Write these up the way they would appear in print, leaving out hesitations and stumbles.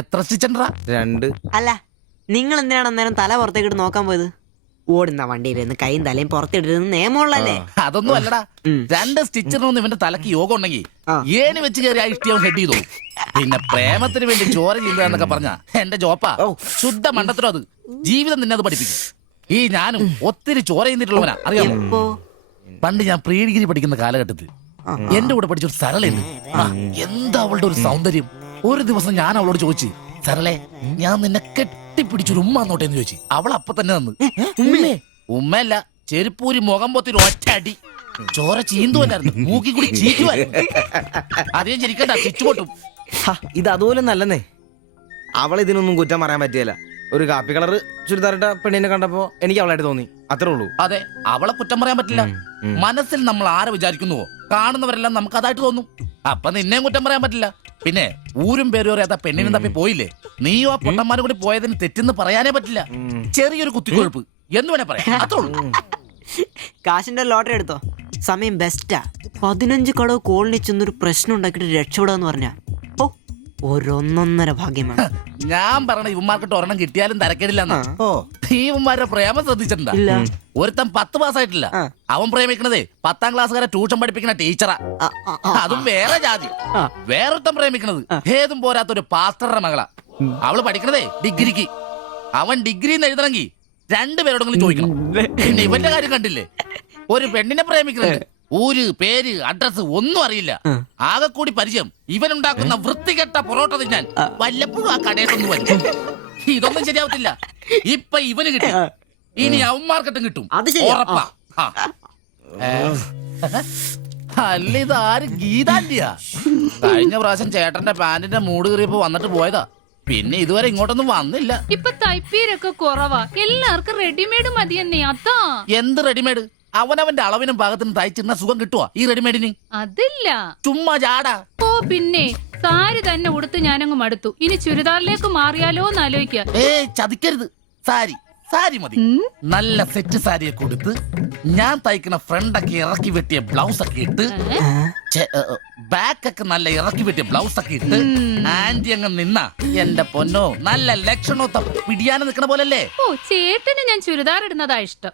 എത്ര സ്റ്റിച്ചണ്ടാ? 2. അല്ല, നിങ്ങൾ എന്തിനാണ് അന്നേരം തല പുറത്തേക്കിട്ട് നോക്കാൻ പോയത്? ഓടുന്ന വണ്ടിയിലിരുന്ന് കൈയും തലയും പുറത്തിട്ടിരുന്ന് നിയമമുള്ളല്ലേ? അതൊന്നും അല്ലടാ. 2 സ്റ്റിച്ചറിനൊന്നും ഇവന്റെ തലക്ക് യോഗം ഉണ്ടെങ്കിൽ ഏണി വെച്ച് കയറി ആ ഇഷ്ടിയവൻ ഹെഡ് ചെയ്തു. പിന്നെ പ്രേമത്തിന് വേണ്ടി ചോര ചെയ്യുന്നതൊക്കെ പറഞ്ഞ എന്റെ ജോപ്പാ. ശുദ്ധ മണ്ടത്തരം അത്. ജീവിതം നിന്നെ അത് പഠിപ്പിക്കും. ഈ ഞാനും ഒത്തിരി ചോര ചെയ്തിട്ടുള്ളവനാ, അറിയാമോ? പണ്ട് ഞാൻ പ്രീ ഡിഗ്രി പഠിക്കുന്ന കാലഘട്ടത്തിൽ എന്റെ കൂടെ പഠിച്ചൊരു സരളയുണ്ട്. എന്താ അവളുടെ ഒരു സൗന്ദര്യം! ഒരു ദിവസം ഞാൻ അവളോട് ചോദിച്ചു, സരളെ, ഞാൻ നിന്നെ കെട്ടിപ്പിടിച്ചൊരു ഉമ്മ എന്നോട്ടെ എന്ന് ചോദിച്ചു. അവൾ അപ്പൊ തന്നെ തന്നു. ഉമ്മയല്ല, ചെരുപ്പൂരി മുഖം പൊത്തിരി ഒറ്റ അടി. ചോര ചീന്തുവല്ലായിരുന്നു, മൂക്കി കൂടി ചീറ്റുവായിരുന്നു. അധികം ചിരിക്കണ്ട, ചുറ്റുപൊട്ടും. ഇത് അതുപോലെ നല്ലെന്നേ. അവളിതിനൊന്നും കുറ്റം പറയാൻ പറ്റിയല്ല. ഒരു കാപ്പി കളർ ചുരിദാറിട്ട പെണ്ണിനെ കണ്ടപ്പോ എനിക്ക് അവളായിട്ട് തോന്നി, അത്രേ ഉള്ളൂ. അതെ, അവളെ കുറ്റം പറയാൻ പറ്റില്ല. മനസ്സിൽ നമ്മൾ ആരെ വിചാരിക്കുന്നുവോ കാണുന്നവരെല്ലാം നമുക്ക് അതായിട്ട് തോന്നും. അപ്പൊ നിന്നെയും കുറ്റം പറയാൻ പറ്റില്ല. പിന്നെ ഊരും പേരും അറിയാത്ത പെണ്ണിനും തപ്പി പോയില്ലേ? നീയും ആ പൊട്ടന്മാരും കൂടി പോയതിന് തെറ്റെന്ന് പറയാനേ പറ്റില്ല. ചെറിയൊരു കുത്തിക്കൊഴുപ്പ് എന്ന് വേണേ പറയാം, അത്രേ ഉള്ളൂ. കാശിന്റെ ലോട്ടറി എടുത്തോ, സമയം ബെസ്റ്റാ. 15 കടവ് കോളിനി ചെന്നൊരു പ്രശ്നം ഉണ്ടാക്കിട്ട് രക്ഷപ്പെടാന്ന് പറഞ്ഞ ഒരൊന്നൊന്നര ഭാഗ്യമാണ്. ഞാൻ പറഞ്ഞ ഇവന്മാർക്കിട്ട് ഒരെണ്ണം കിട്ടിയാലും തരക്കേടില്ലെന്നാ. ഈ ഇവന്മാരുടെ പ്രേമം ശ്രദ്ധിച്ചിട്ടുണ്ടാ? ഒരുത്തൻ 10 പാസ്സായിട്ടില്ല. അവൻ പ്രേമിക്കണതേ 10ാം ക്ലാസ്സുകാരെ ട്യൂഷൻ പഠിപ്പിക്കുന്ന ടീച്ചറാ. അതും വേറെ ജാതി. വേറൊരുത്തൻ പ്രേമിക്കണത് ഏതും പോരാത്തൊരു പാസ്റ്ററുടെ മകളാ. അവള് പഠിക്കണതേ ഡിഗ്രിക്ക്. അവൻ ഡിഗ്രി എഴുതണമെങ്കിൽ 2 പേരോടെങ്കിലും ചോദിക്കണം. പിന്നെ ഇവന്റെ കാര്യം കണ്ടില്ലേ? ഒരു പെണ്ണിനെ പ്രേമിക്കുന്നത് ഊര്, പേര്, അഡ്രസ് ഒന്നും അറിയില്ല. ആകെ കൂടി പരിചയം ഇവനുണ്ടാക്കുന്ന വൃത്തികെട്ട പൊറോട്ട തിന്നാൻ വല്ലപ്പോഴും ആ കടയിലൊന്നും വരും. ഇതൊന്നും ശരിയാവത്തില്ല. ഇപ്പൊ ഇവന് കിട്ടി, ഇനി അവന്മാർക്കിട്ടും കിട്ടും, ഉറപ്പാ. അല്ല, ഇതാര് ഗീതാന്റിയാ? കഴിഞ്ഞ പ്രാവശ്യം ചേട്ടന്റെ പാന്റിന്റെ മൂട് കയറിയപ്പോ വന്നിട്ട് പോയതാ. പിന്നെ ഇതുവരെ ഇങ്ങോട്ടൊന്നും വന്നില്ല. ഇപ്പൊ തയ്പ്പീരൊക്കെ കുറവാ, എല്ലാവർക്കും റെഡിമെയ്ഡ് മതിയെന്നേ. അതാ. എന്ത് റെഡിമെയ്ഡ്? അവനവന്റെ അളവിനും പാകത്തിനും തയ്ച്ചിരുന്ന സുഖം കിട്ടുവാ ഈ റെഡിമെയ്ഡിന്? അതില്ല, ചുമ്മാ ജാടാ. ഓ പിന്നെ സാരി തന്നെ ഉടുത്ത് ഞാനങ്ങ് മടുത്തു. ഇനി ചുരിദാറിലേക്ക് മാറിയാലോ എന്ന് ആലോചിക്ക. ചതിക്കരുത്. സാരി മതി. നല്ല സെറ്റ് സാരിയൊക്കെ കൊടുത്ത് ഞാൻ തയ്ക്കുന്ന ഫ്രണ്ടൊക്കെ ഇറക്കി വെട്ടിയ ബ്ലൗസ് ഒക്കെ ഇട്ട്, ബാക്കൊക്കെ നല്ല ഇറക്കി വെട്ടിയ ബ്ലൗസ് ഒക്കെ ഇട്ട് ആന്റി അങ്ങ് നിന്ന എന്റെ പൊന്നോ, നല്ല ലക്ഷണത്തെ പിടിയാനെ നിക്കണ പോലല്ലേ? ഓ, ചേട്ടന് ഞാൻ ചുരിദാർ ഇടുന്നതാ ഇഷ്ടം.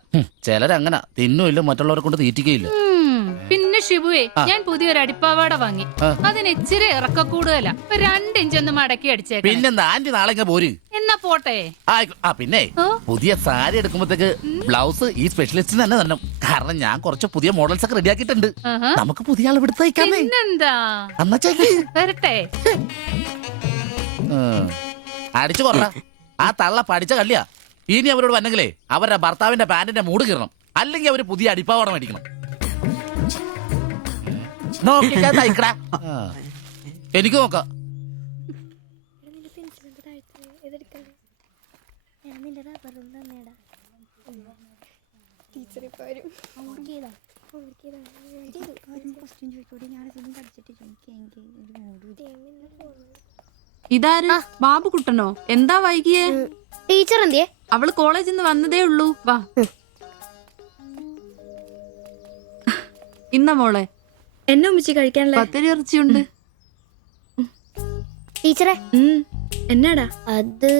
ചിലരങ്ങനെ തിന്നുമില്ല, മറ്റുള്ളവരെ കൊണ്ട് തീറ്റിക്കയില്ല. പിന്നെ ഷിബുവേ, ഞാൻ പുതിയൊരു അടിപ്പാവാട വാങ്ങി. അതിന് ഇച്ചിരി ഇറക്ക കൂടുതലാ. 2 ഇഞ്ച് ഒന്ന് മടക്കി അടിച്ചേക്കാം. പിന്നെന്താ, ആന്റി നാളെ പോര്. എന്നാ പോട്ടെ. പിന്നെ പുതിയ സാരി എടുക്കുമ്പോഴത്തേക്ക് ബ്ലൗസ് ഈ സ്പെഷ്യലിസ്റ്റിന് തന്നെ തന്നെ. കാരണം ഞാൻ കുറച്ച് പുതിയ മോഡൽസ് ഒക്കെ റെഡിയാക്കിയിട്ടുണ്ട്. നമുക്ക് പുതിയ ആൾ എടുത്ത് തയ്ക്കാം. പിന്നെന്താ, വരട്ടെ. അടിച്ചു കൊറ. ആ തള്ള പഠിച്ച കള്ളിയാ. ഇനി അവരോട് വന്നെങ്കിലേ അവരുടെ ഭർത്താവിന്റെ പാന്റിന്റെ മൂട് കീറണം, അല്ലെങ്കിൽ അവര് പുതിയ അടിപ്പാവാട മേടിക്കണം. എനിക്ക് നോക്കാം. ഇതാര്? ബാബുക്കുട്ടനോ? എന്താ വൈകിയേ? ടീച്ചർ എന്തിയെ? അവള് കോളേജിൽ നിന്ന് വന്നതേ ഉള്ളൂ. വാ. ഇന്ന മോളെ എന്നെ ഉമ്മിച്ച് കഴിക്കാനുള്ള പത്തിരി ഇറച്ചിയുണ്ട്. ടീച്ചറെ, എന്നാടാ അത്?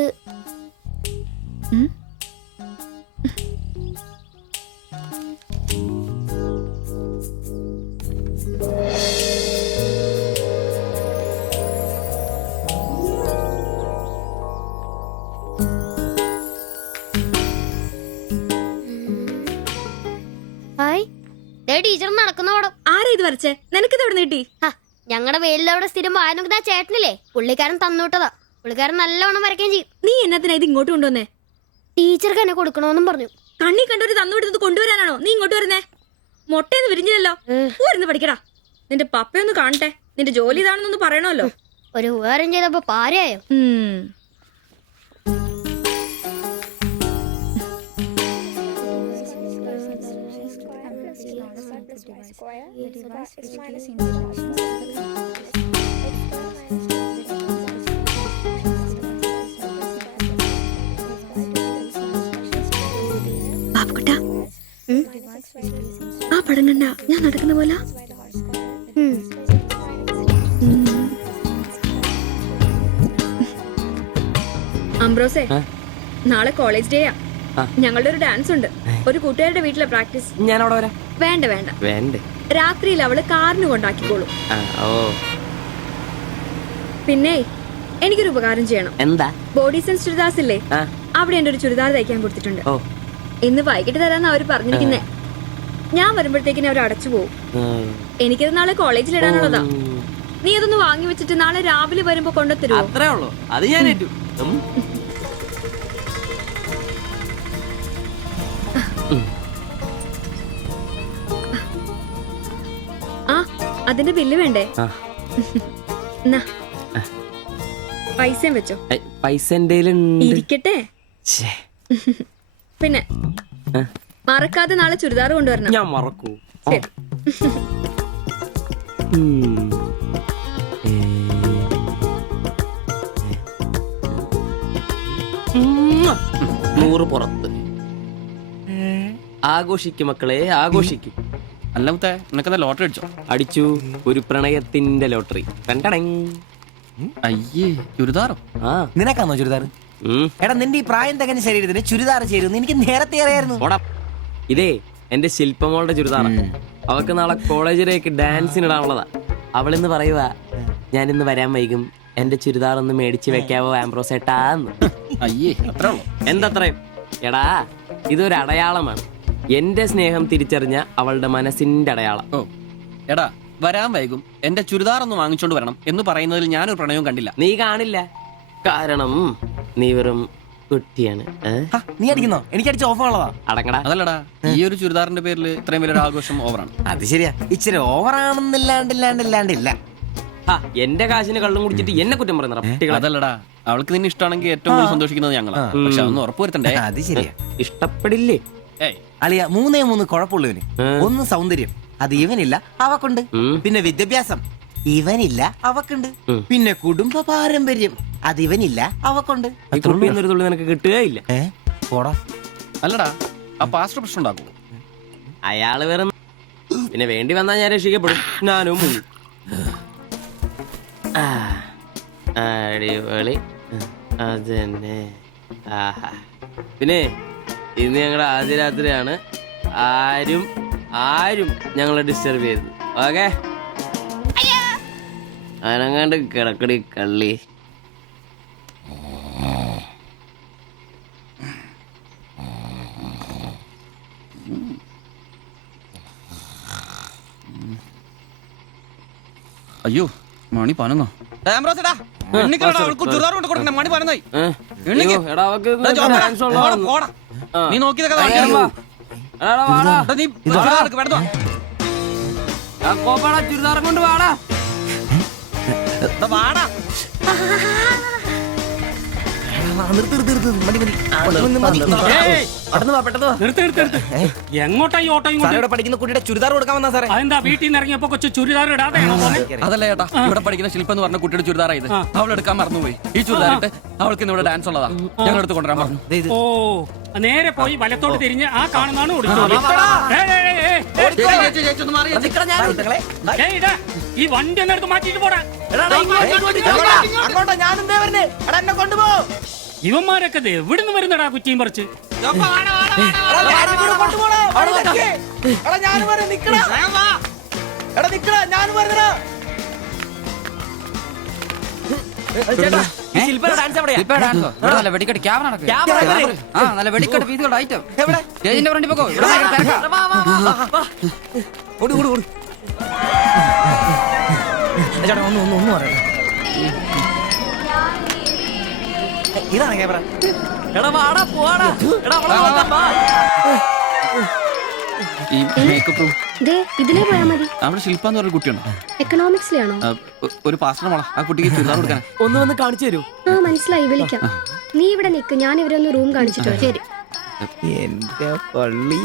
ടീച്ചർ നടക്കുന്ന പടം. ആരാ ഇത് വരച്ചേ? നിനക്കിത് എവിടെ നീട്ടി? ഞങ്ങളുടെ വെയിലവിടെ സ്ഥിരം വായനക്ക് ആ ചേട്ടനില്ലേ, പുള്ളിക്കാരൻ തന്നുവിട്ടതാ. പുള്ളിക്കാരൻ നല്ലവണ്ണം വരയ്ക്കുകയും ചെയ്യും. നീ എന്നത്തിനാ ഇത് ഇങ്ങോട്ട് കൊണ്ടുവന്നേ? ടീച്ചർക്ക് എന്നെ കൊടുക്കണോന്നും പറഞ്ഞു. കണ്ണി കണ്ടൊരു തന്നുവിട്ടത് കൊണ്ടുവരാനാണോ നീ ഇങ്ങോട്ട് വരുന്നേ? മൊട്ടയൊന്നും വിരിഞ്ഞില്ലല്ലോ. ഊരുന്ന് പഠിക്കടാ. നിന്റെ പപ്പയൊന്ന് കാണട്ടെ. നിന്റെ ജോലി ഇതാണെന്നൊന്ന് പറയണമല്ലോ. ഒരു ഉപകാരം ചെയ്തപ്പോ പാരയായോ? ബാബുക്കുട്ടാ, ആ പടം കണ്ട ഞാൻ നടക്കുന്ന പോലെ? അംബ്രോസേ നാളെ കോളേജ് ഡേയാ. ഞങ്ങളുടെ ഒരു ഡാൻസ് ഉണ്ട്. ഒരു കൂട്ടുകാരുടെ വീട്ടിലെ പ്രാക്ടീസ്. ഞാൻ അവിടെ വരാം. വേണ്ട വേണ്ട, വേണ്ടേ? രാത്രിയിൽ അവള് കാറിന് കൊണ്ടാക്കിക്കോളൂ. ഓ പിന്നെ എനിക്കൊരു ഉപകാരം ചെയ്യണം. എന്താ? ബോഡി സെൻസ് ചുരിദാർസ് ഇല്ലേ, അവിടെ എന്റെ ഒരു ചുരിദാർ തയ്ക്കാൻ കൊടുത്തിട്ടുണ്ട്. ഇന്ന് വൈകിട്ട് തരാന്ന് അവര് പറഞ്ഞിരിക്കുന്നേ. ഞാൻ വരുമ്പോഴത്തേക്കിന് അവർ അടച്ചു പോകും. എനിക്കത് നാളെ കോളേജിൽ ഇടാനുള്ളതാ. നീ അതൊന്ന് വാങ്ങി വെച്ചിട്ട് നാളെ രാവിലെ വരുമ്പോ കൊണ്ടുത്തരുമോ? അത്രേ ഉള്ളൂ, അത് ഞാൻ ഏറ്റു. ആ അതിന്റെ ബില്ല് വേണ്ടേ? എന്നാ പൈസയും വെച്ചോ. പൈസ ഇരിക്കട്ടെ. പിന്നെ മറക്കാതെ നാളെ ചുരിദാർ കൊണ്ടുവരണം. ഞാൻ മറക്കൂ. ശരി. നൂറ് പുറത്ത്. ആഘോഷിക്കും മക്കളെ, ആഘോഷിക്കും. അല്ല മുത്തേ, നിനക്കത് ലോട്ടറി അടിച്ചോ? അടിച്ചു, ഒരു പ്രണയത്തിന്റെ ലോട്ടറി. അയ്യേ, ചുരിദാറോ? ആ നിനക്കാന്നോ ചുരിദാർ? എടാ നിന്റെ ഈ പ്രായം തികഞ്ഞ ശരീരത്തിന് ചുരിദാർ ചേരുന്നു എനിക്ക് നേരത്തെ അറിയായിരുന്നു. ഇതേ എന്റെ ശില്പമോളുടെ ചുരിദാറ. അവക്ക് നാളെ കോളേജിലേക്ക് ഡാൻസിനിടാനുള്ളതാ. അവളിന്ന് പറയുക, ഞാനിന്ന് വരാൻ വൈകും, എന്റെ ചുരിദാർ ഒന്ന് മേടിച്ചു വെക്കാവോ ആംബ്രോസേട്ടാന്ന്. അയ്യേ, അത്ര ഉള്ളു. എന്തത്രയും? എടാ ഇതൊരു അടയാളമാണ്. എന്റെ സ്നേഹം തിരിച്ചറിഞ്ഞ അവളുടെ മനസ്സിന്റെ അടയാളം. ഓ എടാ, വരാൻ വൈകും, എന്റെ ചുരിദാർ ഒന്ന് വാങ്ങിച്ചോണ്ട് വരണം എന്ന് പറയുന്നതിൽ ഞാനൊരു പ്രണയവും കണ്ടില്ല. നീ കാണില്ല, കാരണം നീ വെറും കുട്ടിയാണ്. നീ അടിക്കുന്നോ? എനിക്ക് അടിച്ച ഓഫറുള്ളതാ. അടങ്ങടാ. അതല്ലടാ, ഈ ഒരു ചുരിദാറിന്റെ പേരിൽ ഇത്രയും വലിയൊരു ആഘോഷം ഓവറാണ്. അത് ശരിയാ, ഇച്ചിരി ഓവറാണെന്നില്ലാണ്ടില്ല. എന്റെ കാശിന് കള്ളും കുടിച്ചിട്ട് എന്നെ കുറ്റം പറയുന്ന. അതല്ലടാ, അവൾക്ക് നിന്നെ ഇഷ്ടമാണെങ്കിൽ ഏറ്റവും കൂടുതൽ സന്തോഷിക്കുന്നത് ഞങ്ങളാ. പക്ഷെ അതൊന്ന് ഉറപ്പുവരുത്തണ്ടേ. അത് ശരിയാ. ഇഷ്ടപ്പെടില്ലേ? അളിയ 3 കുഴപ്പമുള്ളവന്. ഒന്ന് സൗന്ദര്യം, അത് ഇവനില്ല അവക്കുണ്ട്. പിന്നെ വിദ്യാഭ്യാസം, ഇവനില്ല അവക്കുണ്ട്. പിന്നെ കുടുംബ പാരമ്പര്യം, അത് ഇവനില്ല അവക്കുണ്ട്. ഒരു തുള്ളി നിനക്ക് കിട്ടുകയില്ല. പോടാ. അല്ലടാ, ആ പാസ്റ്റർ പ്രശ്നം ഉണ്ടാക്കും. അയാള് വേറെ. പിന്നെ വേണ്ടി വന്നാൽ ഞാൻ രക്ഷിക്കപ്പെടും. ഞാനും മുങ്ങും. അടിപൊളി, അതന്നെ. ആഹാ. പിന്നെ ഇന്ന് ഞങ്ങളുടെ ആദ്യ രാത്രിയാണ്. ആരും ഞങ്ങളെ ഡിസ്റ്റർബ് ചെയ്തത്. ഓക്കെ, അനങ്ങാണ്ട് കിടക്കടി കള്ളി. അയ്യോ, മണി 11. നീ നോക്കിയതൊക്കെ ചുരിദാറും കൊണ്ട് വാടാ. എങ്ങോട്ടാ ഈ ഓട്ടോ? പഠിക്കുന്ന കുട്ടിയുടെ ചുരിദാർ കൊടുക്കാൻ വന്നാ സാറേ. അതെന്താ വീട്ടിൽ നിന്ന് ഇറങ്ങിയപ്പോ കൊച്ചു ചുരിദാർ ഇടാതെയാണോ? അതല്ല ചേട്ടാ, ഇവിടെ പഠിക്കുന്ന ശില്പം എന്ന് പറഞ്ഞ കുട്ടിയുടെ ചുരിദാറാ ഇത്. അവൾ എടുക്കാൻ മറന്നുപോയി. ഈ ചുരിദാറിട്ട് അവൾക്ക് ഇന്ന് ഇവിടെ ഡാൻസ് ഉള്ളതാ. ഞങ്ങൾ എടുത്ത് കൊണ്ടുവരാൻ പറഞ്ഞു. ഓ, നേരെ പോയി വലത്തോട്ട് തിരിഞ്ഞ് ആ കാണുന്നതാണ് ഈ വണ്ടി ഒന്ന് എടുത്ത് മാറ്റിട്ട് പോടാ. ഇവന്മാരൊക്കെ എവിടുന്ന് വരുന്നടാ കുറ്റിയും പറിച്ച്? വെടിക്കെട്ട് ക്യാമറ നല്ല വെടിക്കെട്ട് പീസുകളുടെ ഐറ്റം സ്റ്റേജിന്റെ ഫ്രണ്ടിൽ പോകോ. ഒന്നും പറയാം. ഇതാണ് ക്യാമറ. ഈ മേക്കപ്പ് റൂം ഇതിലേ പോയാ മതി. അവിടെ ശില്പ എന്ന് പറഞ്ഞ കുട്ടിയുണ്ടോ? എക്കണോമിക്സിലാണോ? ഒരു പാസ്റ്റർ മോളാ. ആ കുട്ടിക്ക് ചുരിദാർ കൊടുക്കാൻ ഒന്ന് വന്ന് കാണിച്ചു തരൂ. ആ മനസ്സിലായി, വിളിക്കാം. നീ ഇവിടെ നിക്ക്, ഞാൻ ഇവരൊന്ന് റൂം കാണിച്ചിട്ട് വരാം. ശരി. എന്റെ പള്ളി